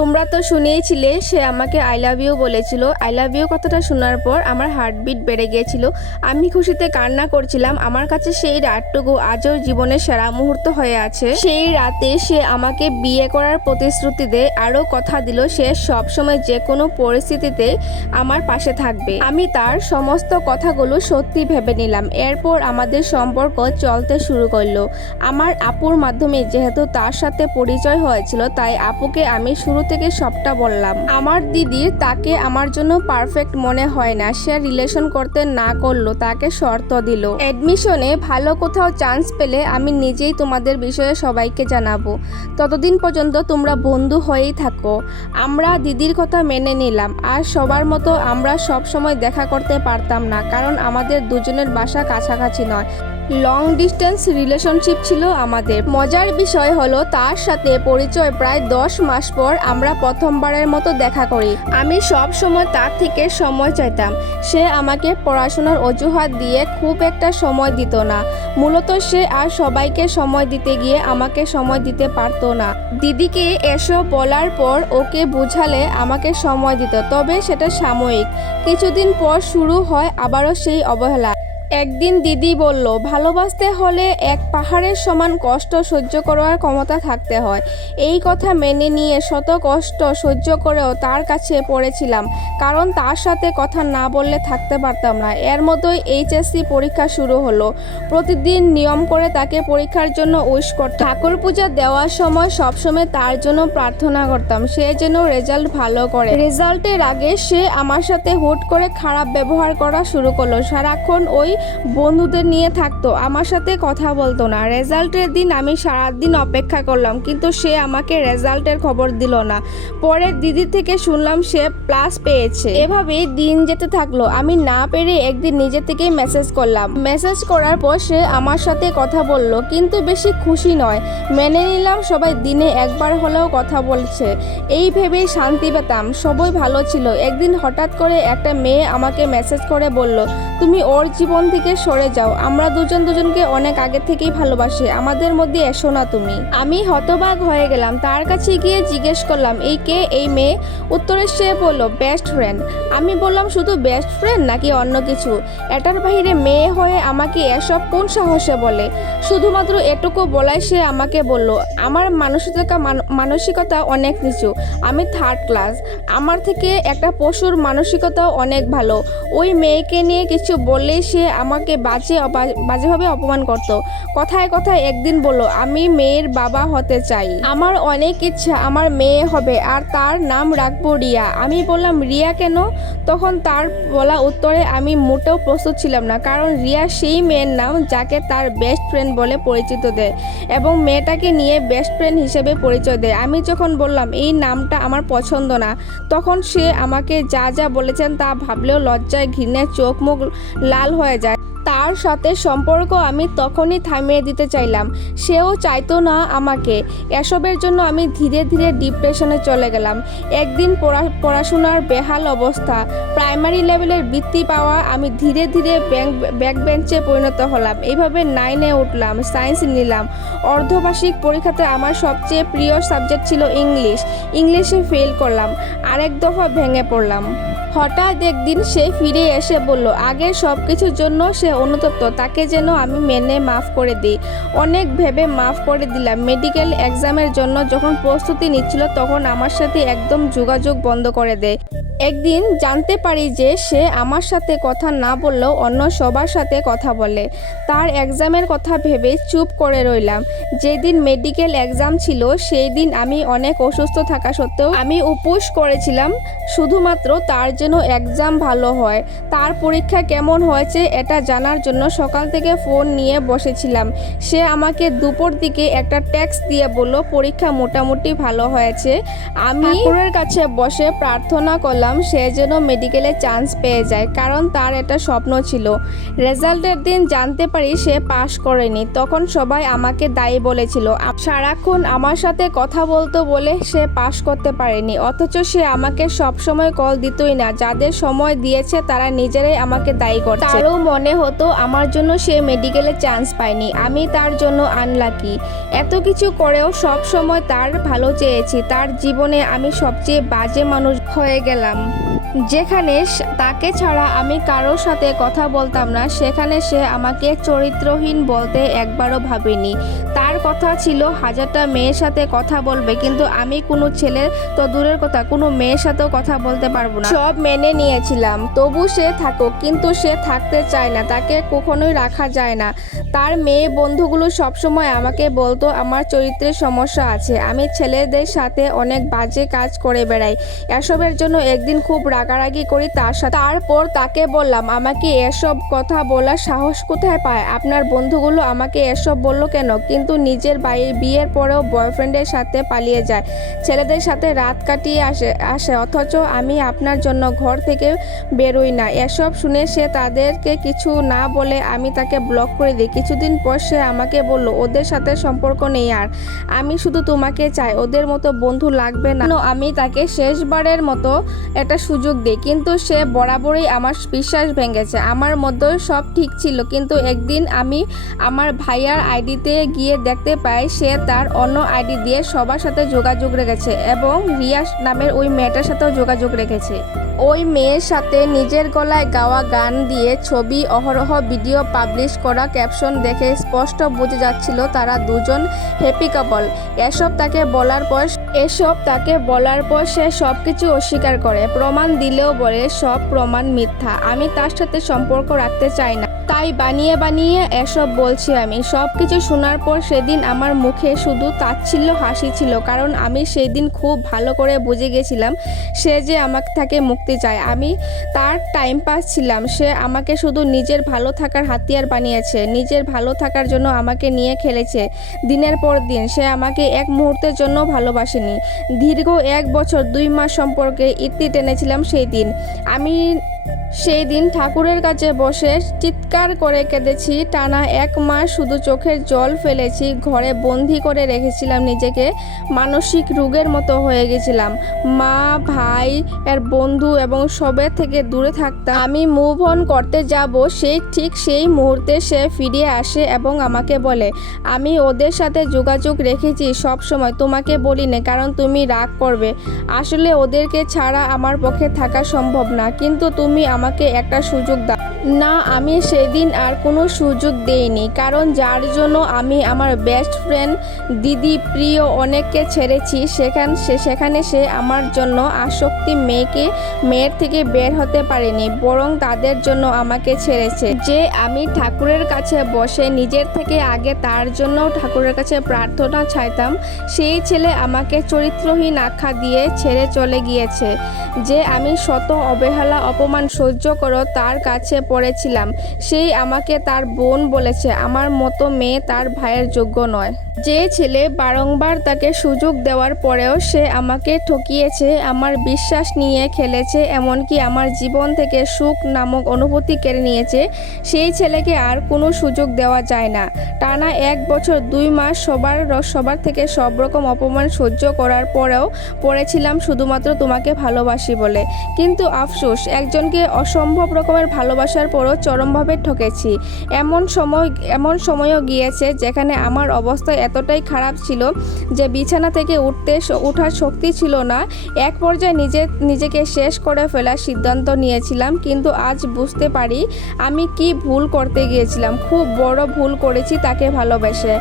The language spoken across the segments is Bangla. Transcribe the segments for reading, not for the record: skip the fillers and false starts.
তোমরা তো শুনিয়েছিলে সে আমাকে আই লাভ ইউ বলেছিল। আই লাভ ইউ কথাটা শোনার পর আমার হার্টবিট বেড়ে গিয়েছিল। আমি খুশিতে কান্না করছিলাম। আমার কাছে সেই রাতটুকু আজও জীবনের সেরা মুহূর্ত হয়ে আছে। সেই রাতে সে আমাকে বিয়ে করার প্রতিশ্রুতি দেয়, আরও কথা দিল সে সবসময় যে কোনো পরিস্থিতিতে আমার পাশে থাকবে। আমি তার সমস্ত কথাগুলো সত্যি ভেবে নিলাম। এরপর আমাদের সম্পর্ক চলতে শুরু করলো। আমার আপুর মাধ্যমে যেহেতু তার সাথে পরিচয় হয়েছিল, তাই আপুকে আমি শুরু থেকে সবটা বললাম। আমার দিদির তাকে আমার জন্য পারফেক্ট মনে হয় না, সে রিলেশন করতে না করলো, তাকে শর্ত দিল এডমিশনে ভালো কোথাও চান্স পেলে আমি নিজেই তোমাদের বিষয়ে সবাইকে জানাবো। ততদিন পর্যন্ত তোমরা বন্ধু হয়েই থাকো। আমরা দিদির কথা মেনে নিলাম। আর সবার মতো আমরা সব সময় দেখা করতে পারতাম না, কারণ আমাদের দুজনের বাসা কাছাকাছি নয়, লং ডিস্টেন্স রিলেশনশিপ ছিল আমাদের। মজার বিষয় হলো তার সাথে পরিচয় প্রায় 10 মাস পর আমরা প্রথমবারের মতো দেখা করি। আমি সব সময় তার থেকে সময় চাইতাম। সে আমাকে পড়াশোনার অজুহাত দিয়ে খুব একটা সময় দিত না। মূলত সে আর সবাইকে সময় দিতে গিয়ে আমাকে সময় দিতে পারতো না। দিদিকে এসব বলার পর ওকে বুঝালে আমাকে সময় দিত, তবে সেটা সাময়িক। কিছুদিন পর শুরু হয় আবারও সেই অবহেলা। একদিন দিদি বলল, ভালোবাসতে হলে এক পাহাড়ের সমান কষ্ট সহ্য করার ক্ষমতা থাকতে হয়। এই কথা মেনে নিয়ে শত কষ্ট সহ্য করেও তার কাছে পড়েছিলাম, কারণ তার সাথে কথা না বললে থাকতে পারতাম না। এর মতোই এইচএসসি পরীক্ষা শুরু হলো। প্রতিদিন নিয়ম করে তাকে পরীক্ষার জন্য উইশ করতাম। ঠাকুর পূজা দেওয়ার সময় সবসময় তার জন্য প্রার্থনা করতাম সে যেন রেজাল্ট ভালো করে। রেজাল্টের আগে সে আমার সাথে হুট করে খারাপ ব্যবহার করা শুরু করলো। সারাক্ষণ ওই বন্ধুদের নিয়ে থাকতো, আমার সাথে কথা বলতো না। রেজাল্টের দিন আমি সারাদিন অপেক্ষা করলাম, কিন্তু সে আমাকে রেজাল্টের খবর দিল না। পরে দিদি থেকে শুনলাম সে প্লাস পেয়েছে। এভাবেই দিন যেতে থাকলো। আমি না পেরে একদিন নিজে থেকেই মেসেজ করলাম। মেসেজ করার পর সে আমার সাথে কথা বলল, কিন্তু বেশি খুশি নয়। মেনে নিলাম সবাই দিনে একবার হলেও কথা বলছে, এই ভেবেই শান্তি পেতাম। সবই ভালো ছিল। একদিন হঠাৎ করে একটা মেয়ে আমাকে মেসেজ করে বলল, তুমি ওর জীবন থেকে সরে যাও, আমরা দুজনকে অনেক আগে থেকেই ভালোবাসি, আমাদের মধ্যে এসো না তুমি। আমি হতবাক হয়ে গেলাম। তার কাছে গিয়ে জিজ্ঞেস করলাম, এই কে এই মেয়ে? উত্তরে সে বলল, বেস্ট ফ্রেন্ড। আমি বললাম, শুধু বেস্ট ফ্রেন্ড নাকি অন্য কিছু? এটার বাহিরে মেয়ে হয়ে আমাকে এসব কোন সাহসে বলে? শুধুমাত্র এটুকু বলায় সে আমাকে বলল, আমার মানসিকতা অনেক নিচু, আমি থার্ড ক্লাস, আমার থেকে একটা পশুর মানসিকতাও অনেক ভালো। ওই মেয়েকে নিয়ে কিছু বললেই সে আমাকে বাজেভাবে অপমান করত। কথায় কথায় একদিন বলল, আমি মেয়ের বাবা হতে চাই, আমার অনেক ইচ্ছা আমার মেয়ে হবে, আর তার নাম রাখবো রিয়া। আমি বললাম, রিয়া কেন? তখন তার বলা উত্তরে আমি মোটেও প্রস্তুত ছিলাম না, কারণ রিয়া সেই মেয়ের নাম যাকে তার বেস্ট ফ্রেন্ড বলে পরিচিত দেয় এবং মেয়েটাকে নিয়ে বেস্ট ফ্রেন্ড হিসেবে পরিচয় দেয়। আমি যখন বললাম এই নামটা আমার পছন্দ না, তখন সে আমাকে যা যা বলেছেন তা ভাবলেও লজ্জায় ঘৃণায় চোখ মুখ লাল হয়ে যায়। তার সাথে সম্পর্ক আমি তখনই থামিয়ে দিতে চাইলাম। সেও চাইতো না আমাকে। এসবের জন্য আমি ধীরে ধীরে ডিপ্রেশনে চলে গেলাম। একদিন পড়াশোনার বেহাল অবস্থা, প্রাইমারি লেভেলের বৃত্তি পাওয়া, আমি ধীরে ধীরে ব্যাক বেঞ্চে পরিণত হলাম। এইভাবে 9-এ উঠলাম, সায়েন্স নিলাম। অর্ধবার্ষিক পরীক্ষাতে আমার সবচেয়ে প্রিয় সাবজেক্ট ছিল ইংলিশে ফেল করলাম। আরেক দফা ভেঙে পড়লাম। হঠাৎ একদিন সে ফিরে এসে বলল, আগের সব কিছুর জন্য সে অনুতপ্ত, তাকে যেন আমি মেনে মাফ করে দিই। অনেক ভেবে মাফ করে দিলাম। মেডিকেল এক্সামের জন্য যখন প্রস্তুতি নিচ্ছিল, তখন আমার সাথে একদম যোগাযোগ বন্ধ করে দেয়। একদিন জানতে পারি যে সে আমার সাথে কথা না বললেও অন্য সবার সাথে কথা বলে। তার এক্সামের কথা ভেবে চুপ করে রইলাম। যেদিন মেডিকেল এক্সাম ছিল সেই দিন আমি অনেক অসুস্থ থাকা সত্ত্বেও আমি উপোস করেছিলাম, শুধুমাত্র তার যেন এক্সাম ভালো হয়। তার পরীক্ষা কেমন হয়েছে এটা জানার জন্য সকাল থেকে ফোন নিয়ে বসেছিলাম। সে আমাকে দুপুর দিকে একটা টেক্সট দিয়ে বলল, পরীক্ষা মোটামুটি ভালো হয়েছে। আমি ঠাকুরের কাছে বসে প্রার্থনা করলাম চাচ্ছিলাম সে যেন মেডিকেলে চান্স পেয়ে যায়, কারণ তার এটা স্বপ্ন ছিল। রেজাল্টের দিন জানতে পারি সে পাশ করেনি। তখন সবাই আমাকে দায়ী বলেছিল, সারাক্ষণ আমার সাথে কথা বলতো বলে সে পাশ করতে পারেনি। অথচ সে আমাকে সবসময় কল দিতই না। যাদের সময় দিয়েছে তারা নিজেরাই আমাকে দায়ী করছে। তারও মনে হতো আমার জন্য সে মেডিকেলে চান্স পায়নি, আমি তার জন্য আনলাকি। এত কিছু করেও সব সময় তার ভালো চেয়েছি। তার জীবনে আমি সবচেয়ে বাজে মানুষ হয়ে গেলাম। যেখানে তাকে ছাড়া আমি কারোর সাথে কথা বলতাম না, সেখানে সে আমাকে চরিত্রহীন বলতে একবারও ভাবেনি। তার কথা ছিল হাজারটা মেয়ের সাথে কথা বলবে, কিন্তু আমি কোনো ছেলে তো দূরের কথা, কোনো মেয়ের সাথেও কথা বলতে পারবো না। সব মেনে নিয়েছিলাম। তবু সে থাকুক, কিন্তু সে থাকতে চায় না, তাকে কখনোই রাখা যায় না। তার মেয়ে বন্ধুগুলো সবসময় আমাকে বলতো আমার চরিত্রের সমস্যা আছে, আমি ছেলেদের সাথে অনেক বাজে কাজ করে বেড়াই। এসবের জন্য একদিন খুব রাগারাগি করি তার সাথে। তারপর তাকে বললাম, আমাকে এসব কথা বলার সাহস কোথায় পায়? আপনার বন্ধুগুলো আমাকে এসব বললো কেন? কিন্তু নিজের বিয়ের পরেও বয়ফ্রেন্ডের সাথে পালিয়ে যায়, ছেলেদের সাথে রাত কাটিয়ে আসে, অথচ আমি আপনার জন্য ঘর থেকে বেরোই না। এসব শুনে সে তাদেরকে কিছু না বলে আমি তাকে ব্লক করে দিই। কিছুদিন পর সে আমাকে বলল, ওদের সাথে সম্পর্ক নেই আর, আমি শুধু তোমাকে চাই, ওদের মতো বন্ধু লাগবে না। আমি তাকে শেষবারের মতো একটা সুযোগ দিই, কিন্তু সে বরাবরই আমার বিশ্বাস ভেঙেছে। আমার মধ্যে সব ঠিক ছিল, কিন্তু একদিন আমি আমার ভাইয়ার আইডিতে গিয়ে দেখতে পাই সে তার অন্য আইডি দিয়ে সবার সাথে যোগাযোগ রেখেছে এবং রিয়া নামের ওই মেয়েটার সাথেও যোগাযোগ রেখেছে। ওই মেয়ের সাথে নিজের গলায় গাওয়া গান দিয়ে ছবি, অহরহ ভিডিও পাবলিশ করা, ক্যাপশন দেখে স্পষ্ট বোঝা যাচ্ছিল তারা দুজন হ্যাপি কাপল। এসব তাকে বলার পর সে সব কিছু অস্বীকার করে, প্রমাণ দিলেও বলে সব প্রমাণ মিথ্যা, আমি তার সাথে সম্পর্ক রাখতে চাই না, তাই বানিয়ে বানিয়ে এসব বলছি আমি। সব কিছু শোনার পর সেদিন আমার মুখে শুধু তাচ্ছিল্য হাসি ছিল, কারণ আমি সেই দিন খুব ভালো করে বুঝে গেছিলাম সে যে আমাকে থেকে মুক্তি চায়। আমি তার টাইম পাস ছিলাম। সে আমাকে শুধু নিজের ভালো থাকার হাতিয়ার বানিয়েছে, নিজের ভালো থাকার জন্য আমাকে নিয়ে খেলেছে দিনের পর দিন। সে আমাকে এক মুহূর্তের জন্য ভালোবাসেনি। দীর্ঘ 1 বছর 2 মাস সম্পর্কে ইতি টেনেছিলাম সেই দিন। আমি সেই দিন ঠাকুরের কাছে বসে চিৎকার করে কেঁদেছি। টানা 1 মাস শুধু চোখের জল ফেলেছি। ঘরে বন্দি করে রেখেছিলাম নিজেকে, মানসিক রোগের মতো হয়ে গেছিলাম। মা, ভাই, এর বন্ধু এবং সবের থেকে দূরে থাকতাম। আমি মুভ অন করতে যাব, ঠিক সেই মুহূর্তে সে ফিরে আসে এবং আমাকে বলে, আমি ওদের সাথে যোগাযোগ রেখেছি সব সময়, তোমাকে বলিনি কারণ তুমি রাগ করবে। আসলে ওদেরকে ছাড়া আমার পক্ষে থাকা সম্ভব না, কিন্তু তুমি আমাকে একটা সুযোগ দাও না। আমি সেদিন আর কোনো সুযোগ দেইনি, কারণ যার জন্য আমি আমার বেস্ট ফ্রেন্ড, দিদি, প্রিয় অনেককে ছেড়েছি, সেখানে সে আমার জন্য আসক্তি মেয়ের থেকে বের হতে পারেনি, বরং তাদের জন্য আমাকে ছেড়েছে। যে আমি ঠাকুরের কাছে বসে নিজের থেকে আগে তার জন্য ঠাকুরের কাছে প্রার্থনা চাইতাম, সেই ছেলে আমাকে চরিত্রহীন আখ্যা দিয়ে ছেড়ে চলে গিয়েছে। যে আমি শত অবহেলা অপমান সহ্য করে তার কাছে পড়েছিলাম, সেই আমাকে তার বোন বলেছে আমার মতো মেয়ে তার ভাইয়ের যোগ্য নয়। যে ছেলে বারংবার তাকে সুযোগ দেওয়ার পরেও সে আমাকে ঠকিয়েছে, আমার বিশ্বাস নিয়ে খেলেছে, এমনকি আমার জীবন থেকে সুখ নামক অনুভূতি কেড়ে নিয়েছে, সেই ছেলেকে আর কোনো সুযোগ দেওয়া যায় না। টানা 1 বছর 2 মাস সবার থেকে সব রকম অপমান সহ্য করার পরেও পড়েছিলাম শুধুমাত্র তোমাকে ভালোবাসি বলে। কিন্তু আফসোস, একজনকে অসম্ভব রকমের ভালোবাসার পরও চরমভাবে ঠকেছি। এমন সময়ও গিয়েছে যেখানে আমার অবস্থা এতটাই খারাপ ছিল যে বিছানা থেকে ওঠার শক্তি ছিল না। এক পর্যায়ে নিজেকে শেষ করে ফেলার সিদ্ধান্ত নিয়েছিলাম, কিন্তু আজ বুঝতে পারি আমি কি ভুল করতে গিয়েছিলাম। খুব বড় ভুল করেছি তাকে ভালোবেসে।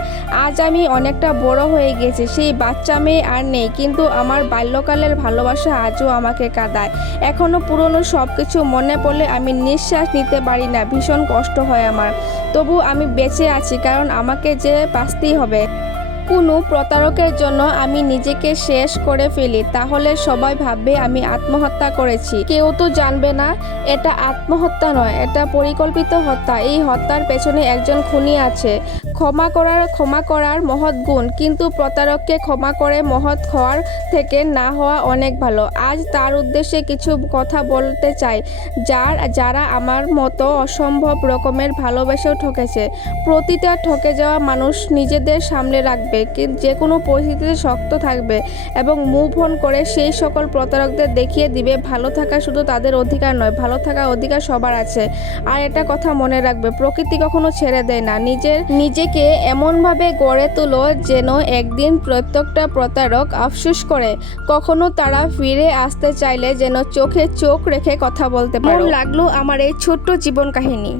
আজ আমি অনেকটা বড় হয়ে গেছি, সেই বাচ্চা মেয়ে আর নেই, কিন্তু আমার বাল্যকালের ভালোবাসা আজও আমাকে কাঁদায়। এখনো পুরনো সব কিছু মনে পড়লে আমি নিঃশ্বাস নিতে পারি না, ভীষণ কষ্ট হয় আমার। তবু আমি বেঁচে আছি, কারণ আমাকে যে বাঁচতেই হবে। কোনো প্রতারকের জন্য আমি নিজেকে শেষ করে ফেলি, তাহলে সবাই ভাববে আমি আত্মহত্যা করেছি। কেউ তো জানবে না এটা আত্মহত্যা নয়, এটা পরিকল্পিত হত্যা। এই হত্যার পেছনে একজন খুনি আছে। ক্ষমা করার মহৎ গুণ, কিন্তু প্রতারককে ক্ষমা করে মহৎ হওয়ার থেকে না হওয়া অনেক ভালো। আজ তার উদ্দেশ্যে কিছু কথা বলতে চাই যারা আমার মতো অসম্ভব রকমের ভালোবেসেও ঠকেছে। প্রতিটা ঠকে যাওয়া মানুষ নিজেদের সামলে রাখবে, যে কোনো পরিস্থিতিতে শক্ত থাকবে এবং মুভ অন করে সেই সকল প্রতারকদের দেখিয়ে দিবে ভালো থাকা শুধু তাদের অধিকার নয়, ভালো থাকার অধিকার সবার আছে। আর একটা কথা মনে রাখবে, প্রকৃতি কখনো ছেড়ে দেয় না। নিজেকে এমনভাবে গড়ে তোলো যেন একদিন প্রত্যেকটা প্রতারক আফসোস করে। কখনো তারা ফিরে আসতে চাইলে যেন চোখে চোখ রেখে কথা বলতে পারো। লাগলো আমার এই ছোট্ট জীবন কাহিনী।